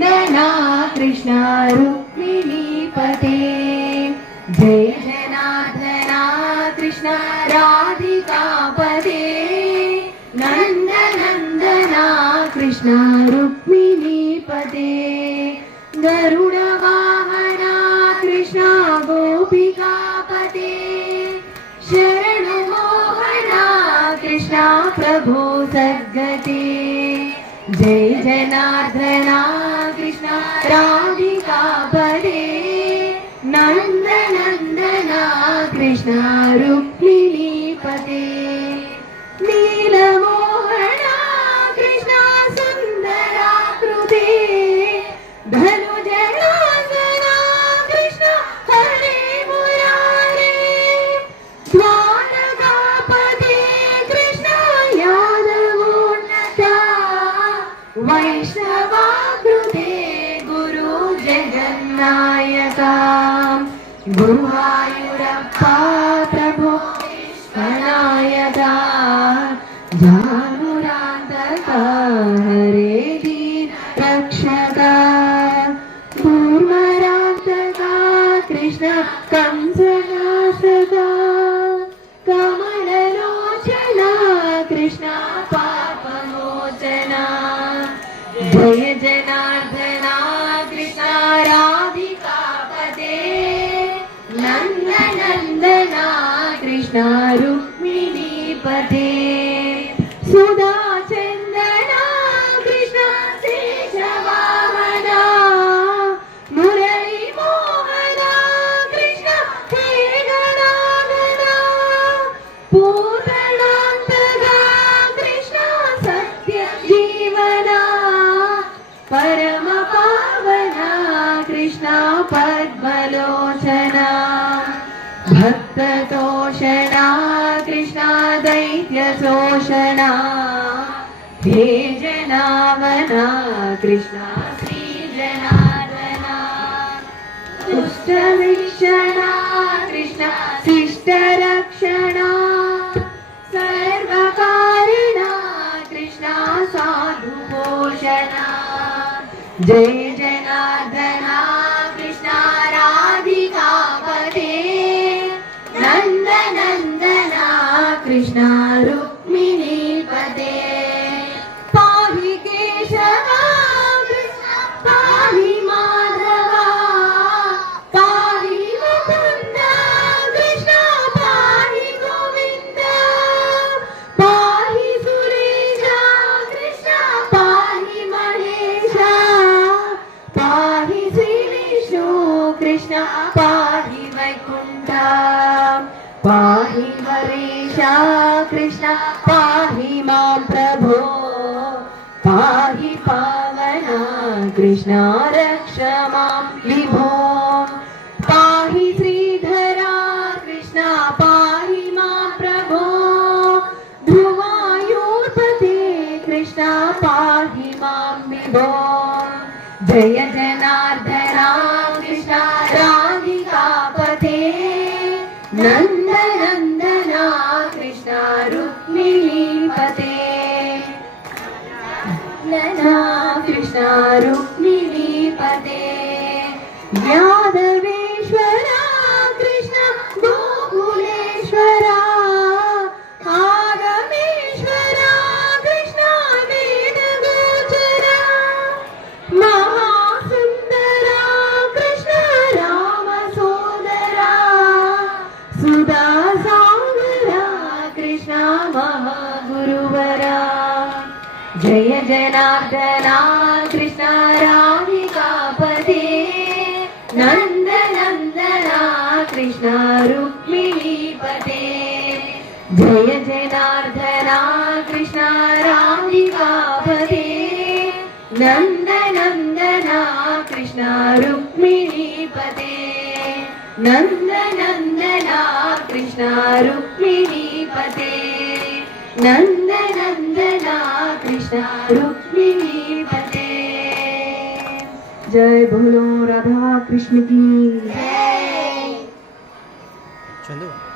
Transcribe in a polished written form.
नंदना कृष्ण रुक्मिणीपते जय जनार्दना कृष्ण राधिकापते नंदनंदना कृष्ण रुक्मिणीपते गरुडवाहना कृष्ण गोपिकापते शरणु मोहना कृष्ण प्रभो सद्गते जय जनार्दना कृष्ण राधिकापते नंदनंदना कृष्ण रुक्मिणीपते नीलमोहना कृष्ण सुंदराकृते धनुजनासना कृष्ण हरे मुरारे द्वारकापते कृष्ण यादवोन्नता वैष्णवाकृते गुरु जगन्नायका गुरुवायुरप्पा प्रभो विश्वनायका जानुरान्तका हरे दीन रक्षका कूर्मरान्तका कृष्ण कंसनासका कमललोचना कृष्ण पापमोचना जय जनार्दना कृष्ण राधिकापते नंदनंदना कृष्ण रुक्मिणीपते सुधा चंदना कृष्ण शेषवाहना मुरली मोहना कृष्ण हे गणागणा पूतनान्तका कृष्ण सत्य जीवना परम पावना कृष्ण पद्मलोचना भक्ततोषणा कृष्ण दैत्यशोषणा हे जनावना कृष्ण श्री जनार्दना दुष्टवीक्षणा कृष्ण शिष्टरक्षणा सर्वकारिणा कृष्ण साधुभूषणा जय जनार्दना कृष्ण राधिकापते नंदनंदना कृष्ण रुक्मिणीपते पाहि केशवा कृष्ण पाहि माधवा पाहि मुकुन्द कृष्ण पाहि गोविन्द पाहि सुरेशा कृष्ण पाहि महेशा पाहि श्री विष्णु कृष्ण पाहि वैकुंठ पाहि हरीशा कृष्ण पाहि मां प्रभो पाहि पावना कृष्ण रक्ष मां विभो पाहि श्रीधरा कृष्ण पाहि मां प्रभो ध्रुवायुर्पते कृष्ण पाहि मां विभो जय जनार्दना कृष्ण राधिकापते नंदनंदना कृष्ण रुक्मिणीपते नंदना कृष्ण रुक्मिणीपते यादवेश्वरा कृष्ण गोकुलेश्वरा आगमेश्वरा कृष्ण वेदगोचरा महासुंदरा कृष्ण राम सोदरा सुधा सागरा कृष्ण महागुरुवरा जय जनार्दना कृष्ण राधिकापते नंदनंदना कृष्ण रुक्मिणीपते जय जनार्दना कृष्ण राधिकापते नंदनंदना कृष्ण रुक्मिणीपते नंदनंदना कृष्ण रुक्मिणीपते नंदनंदना कृष्ण रुक्मिणीपते जय बोलो राधा कृष्ण की जय। चलो।